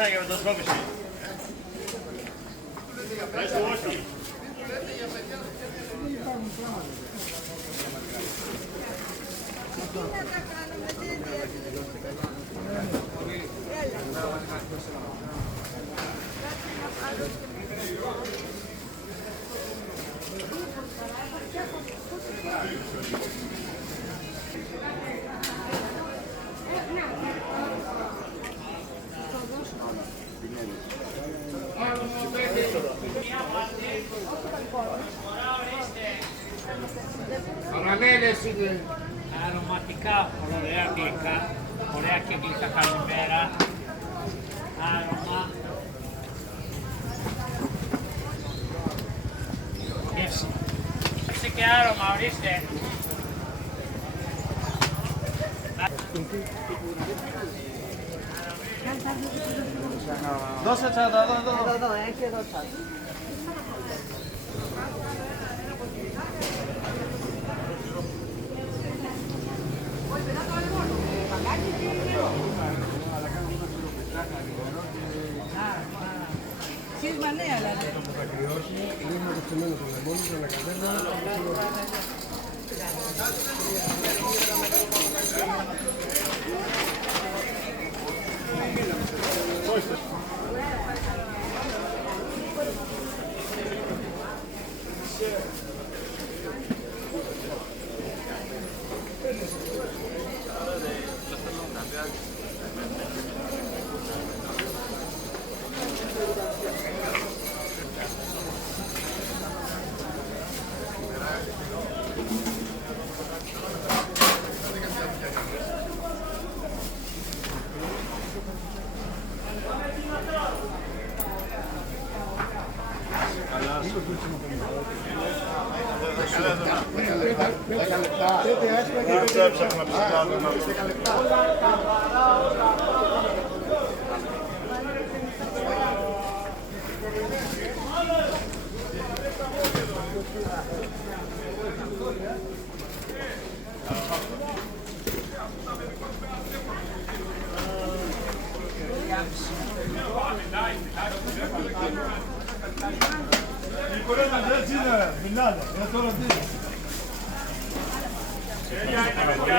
Φάγαμε το σκόπιση. Πες όχι. Αρωματικά, ωραία και γλυκά καλημέρα. Άρωμα. Γεύση. Γεύση και άρωμα, ορίστε. Δώσε τσάντα, εδώ. Έχει εδώ τσάντα. Σίγμα ναι, αλλά δεν. Το που θα κρυώσει, είναι αποφθημένο το λεμόνι, το ανακατεύω.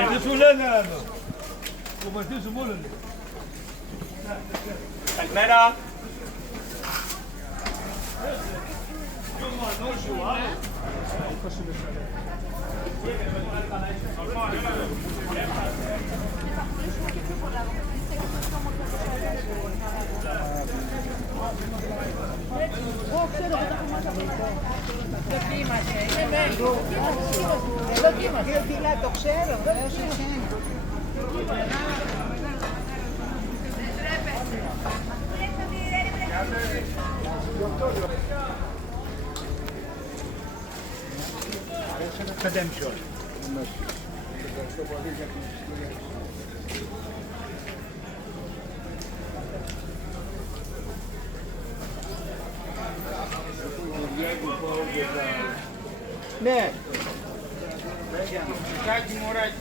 Τι σου λένε εδώ, κομμαστή σου μόνο λέει. Καλημέρα. Το ξέρω, Κατέμψιο. ναι. Κάκι μωράκι.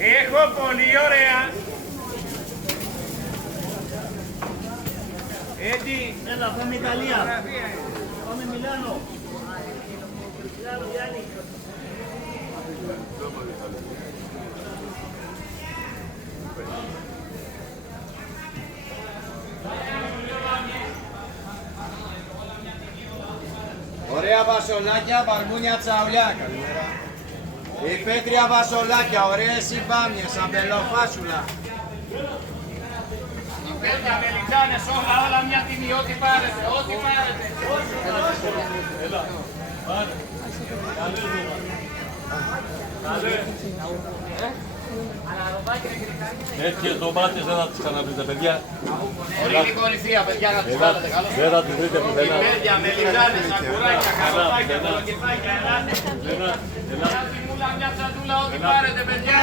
Έχω πολύ ωραία. Έτσι. Έλα, πάμε Ιταλία. Πάμε Μιλάνο. Μιλάνο, Γιάννη. Ωραία βασολάκια, βαρμούνια τσαουλιά. Καλημέρα. Η πέτρια βασολάκια, ωραίες συμπάμιες, αμπελοφάσουλα. Η πέτρια μελιτζάνες, όλα μια τιμή, ό,τι πάρετε, ό,τι πάρετε. Έλα, πάρε. Καλές. Τέτοιες ντομάτες δεν θα τις ξαναβρείτε, παιδιά. Ορεινή κορυφαία, παιδιά, να τις βάλετε. Καλώς Δεν θα τις βρείτε πουθενά. Παιδιά, με λιβάνες, αγκουράκια, καλοπάκια, κολοκυθάκια, ελάτε. Ελά. Μια τιμούλα, μια τσαντούλα, ό,τι πάρετε, παιδιά.